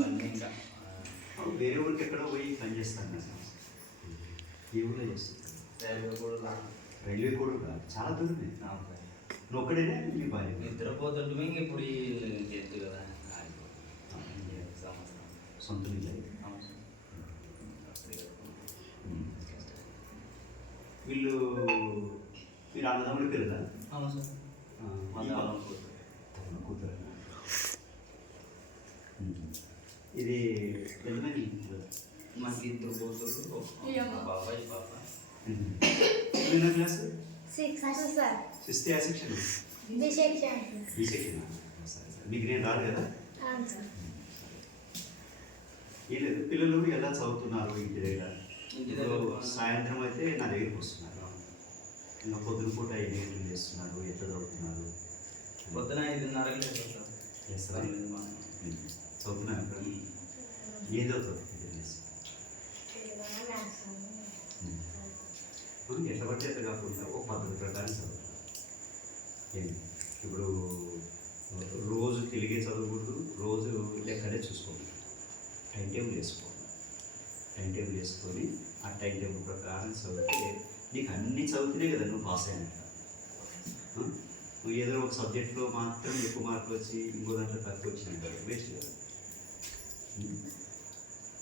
ఇంకా వేరే ఊరికి ఎక్కడో పోయి పని చేస్తాను ఏ ఊళ్ళో చేస్తాను రైల్వే కూడా చాలా దూరమే. నువ్వు ఒక్కడేనా మీ భార్య? నిద్రపోతుంటే ఇప్పుడు ఎత్తు కదా సొంత ఇల్లు. వీళ్ళు మీరు అన్నదమ్ముడి పిల్లలా? కూతురు. ఇది ఎంతమంది? మనకి ఇద్దరు కూతురు బాబాయ్ పాప. Class? Sixth A section? B section. ఈ సెక్షన్. మీకు నేను రాదు కదా? ఏం లేదు, పిల్లలు ఎలా చదువుతున్నారు ఇంటి దగ్గర? సాయంత్రం అయితే నా దగ్గరికి వస్తున్నారు. ఇంకా పొద్దున పూట ఏం చేస్తున్నారు, ఎట్లా చదువుతున్నారు? పొద్దున 5:30 చేస్తారా? చదువుతున్నాను. ఏం చదువుతుంది? ఎట్లా పడితే ఎట్లా కాకుండా ఒక పద్ధతి ప్రకారం చదువుతాం. ఏంటి ఇప్పుడు రోజు తెలుగే చదవకూడదు, రోజు లెక్కనే చూసుకోకూడదు. టైం టేబుల్ వేసుకోవాలి. టైం టేబుల్ వేసుకొని ఆ టైం టేబుల్ ప్రకారం చదివితే నీకు అన్నీ చదివితేనే కదా నువ్వు పాస్ అయినట్టు. నువ్వు ఏదో ఒక సబ్జెక్ట్లో మాత్రం ఎక్కువ మార్కులు వచ్చి ఇంకో దాంట్లో తక్కువ వచ్చినట్టు వేస్ట్ కదా.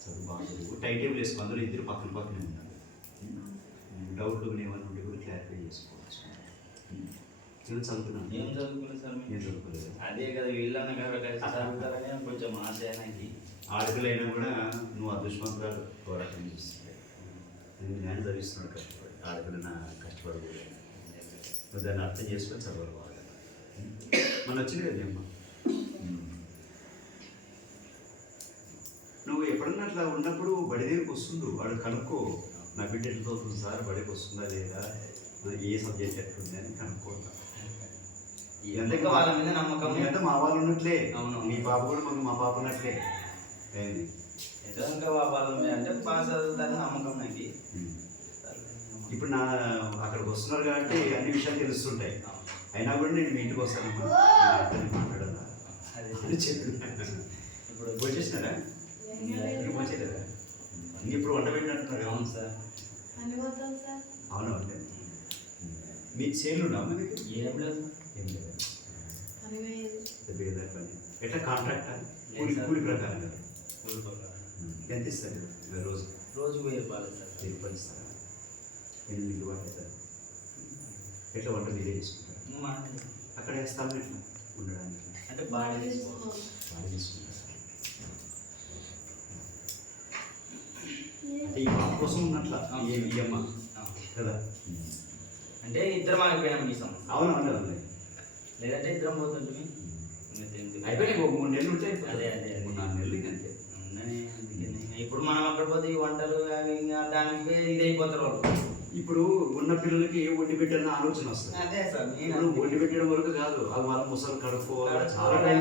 చదువు బాగా చదువు, టైం టేబుల్ వేసుకో. అందులో ఇద్దరు పక్కన పక్కనే ఉండాలి. డౌట్లు ఏమైనా ఉంటే కూడా క్లారిఫై చేసుకోవచ్చు. నేను చదువుతున్నాను. ఏం చదువుకోలేదు సార్? నేను చదువుకోలేదు. అదే కదా వీళ్ళన్న చదువుతారని కొంచెం ఆశ. ఆడపిల్లైనా కూడా నువ్వు అదృష్టవంతురాలు పోరాటం చేస్తుంది. నేను చదివిస్తున్నాడు కష్టపడి. ఆడపిల్ల కష్టపడకూడదు. నువ్వు దాన్ని అర్థం చేసుకొని చదవాలి బాగా. మన వచ్చింది కదా అమ్మ. నువ్వు ఎప్పుడన్నా అట్లా ఉన్నప్పుడు బడి దగ్గరికి వస్తుండు, వాడు కనుక్కో. నా బిడ్డ ఎట్లా చదువుతుంది సార్, బడికి వస్తుందా లేదా, ఏ సబ్జెక్ట్ ఎట్లుంది అని కనుక్కుంటా. వాళ్ళ మీద నమ్మకం. అంటే మా వాళ్ళు ఉన్నట్లే నీ పాప కూడా మా పాప ఉన్నట్లే. ఏదో ఇంకా వాళ్ళ మీద అంటే బాగా చదువుతారని నమ్మకం నాకు. ఇప్పుడు నా అక్కడికి వస్తున్నారు కాబట్టి అన్ని విషయాలు తెలుస్తుంటాయి. అయినా కూడా నేను మీ ఇంటికి వస్తానమ్మా, మాట్లాడాలా అని చెప్పి. ఇప్పుడు వచ్చేసినారా? ఇంటికి వచ్చేదా? ఇప్పుడు వంట పెట్టినట్టున్నారు. అవును సార్. అవునా? అంటే మీ చేనులు ఉన్నామా? ఏం లేదు. ఏం లేదు. పని ఎట్లా కాంట్రాక్ట్ కూలి ప్రకారం కదా? ఎంత ఇస్తారు రోజు? రోజు 1000 రూపాయలు సార్. 1000 రూపాయలు ఇస్తారా? 8 వంట సార్. ఎట్లా వంట మీరే చేసుకుంటారు? అక్కడ స్థలం ఎట్లా ఉండడానికి? అంటే బాగా తీసుకుంటారు. అంటే ఈ పాప కోసం ఉన్నట్ల ఈ అమ్మ కదా? అంటే ఇద్దరం ఆగిపోయినాం ఈ సంవత్సరం. అవును అవును అవును. లేదంటే ఇద్దరం పోతుంటే అయిపోయి 3 నెలలు ఉంటాయి. అదే అదే 3-4 నెలలు అంతే. ఇప్పుడు మనం అక్కడ పోతే ఈ వంటలు ఇంకా దానికి ఇది అయిపోతారు వాళ్ళు. ఇప్పుడు ఉన్న పిల్లలకి వండి పెట్టాలన్న ఆలోచన వస్తుంది. అదే సార్. నేను వండి పెట్టడం వరకు కాదు, అది వాళ్ళ ముసలు కడుక్కోవాలి, చాలా టైం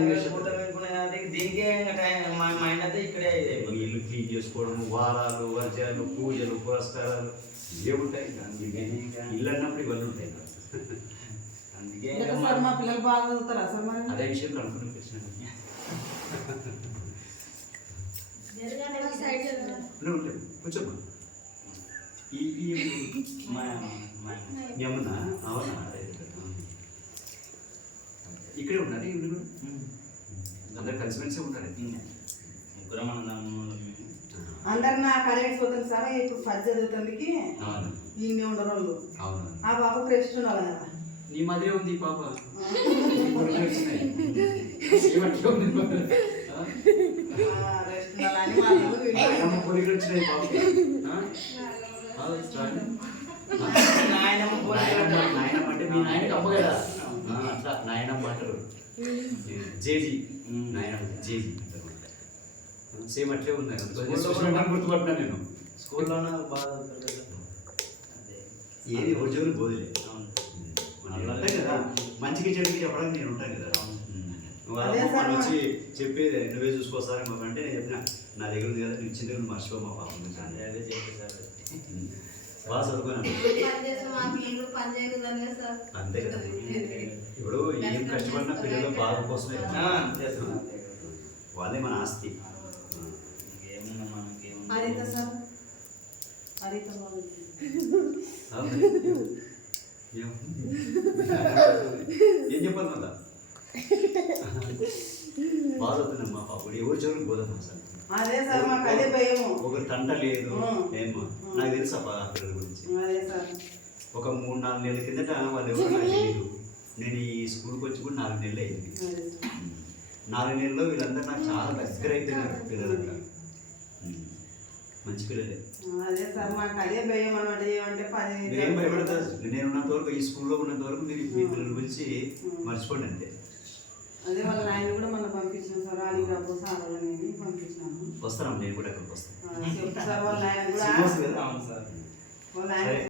దీనికే మైండ్ అయితే ఇక్కడే ఇల్లు క్లీన్ చేసుకోవడం, వారాలు వర్జాలు పూజలు పురస్కారాలు ఏముంటాయి. ఇల్లు అన్నప్పుడు ఇవన్నీ ఉంటాయి. అందుకే మా పిల్లలు బాగా చదువుతారా సార్? అదే విషయం కనుక్కుని వచ్చిన కూర్చోమ్మా. ఏమన్నా అవునా? ఇక్కడే ఉన్నారు. ఇల్లు అందరు కలిసిమెలిసి ఉంటారు. అందరు నా కరెక్ట్ పోతుంది సార్. ఇప్పుడు ఫస్ట్ చదువుతుందికి ఈయన ఉండరు వాళ్ళు. ఆ పాప ప్రెస్ట్ ఉండాలి కదా. నీ మధ్య ఉంది ఈ పాప. పొలికలు వచ్చినాయి పాప. నాయనమ్మ అంటే మీ నాయనకి అమ్మ కదా? అట్లా నాయనమ్మ అంటారు. జేజీ నాయనమ్మ జేజీ సేమ్ అట్లే ఉన్నాయి. గుర్తుపట్టినా నేను. స్కూల్లోనే బాగా ఏది ఒరిజినల్ బోధలే ఉంటాయి కదా. మంచిగా చెడుకి చెప్పడానికి నేను ఉంటాను కదా. వాళ్ళు వచ్చి చెప్పేది నువ్వే చూసుకోసారి మాకు అంటే నేను చెప్పిన నా దగ్గర ఉంది కదా, నువ్వు ఇచ్చిన దగ్గర మర్చిపో మా పాపం. అదే చెప్పేసారు. బాగా చదువుకున్నాను. అంతే కదా. ఇప్పుడు ఏం కష్టపడినా పిల్లలు బాగా కోసమే. వాళ్ళే మన ఆస్తి. హరిత సార్ హరిత వాళ్ళు. ఏం చెప్పాలి మళ్ళా బాధవుతుందమ్మా పాపడు ఎవరు చెవులకు పోదమ్మా సార్. అదే సార్ మాకు అదే భయము. ఒకరు తంట లేదు ఏమ్మా నాకు తెలుసా పిల్లల గురించి. అదే సార్ ఒక 3-4 నెలల కిందట వాళ్ళు ఎవరు నాకు తెలియదు. నేను ఈ స్కూల్కి వచ్చి కూడా 4 నెలలు అయింది. అదే సార్ 4 నెలల్లో వీళ్ళందరూ నాకు చాలా దగ్గర అయిపోయినారు పిల్లలంతా. మంచి పిల్లలే. అదే సార్ మాకు అదే భయం అనమాట. ఏమంటే 10 మీరేం భయపడతారు. నేను ఉన్నంత వరకు ఈ స్కూల్లో ఉన్నంత వరకు మీరు మీ పిల్లల గురించి మర్చిపోండి అంతే. అదే వాళ్ళ నాయన కూడా మనం పంపించాం సార్. అలీగ్రాబు సార్ వాళ్ళని పంపించాము. వస్తాను నేను కూడా అక్కడికి వస్తాను. చెప్తా సార్ వాళ్ళ నాయన కూడా అవును సార్. వాళ్ళ నాయన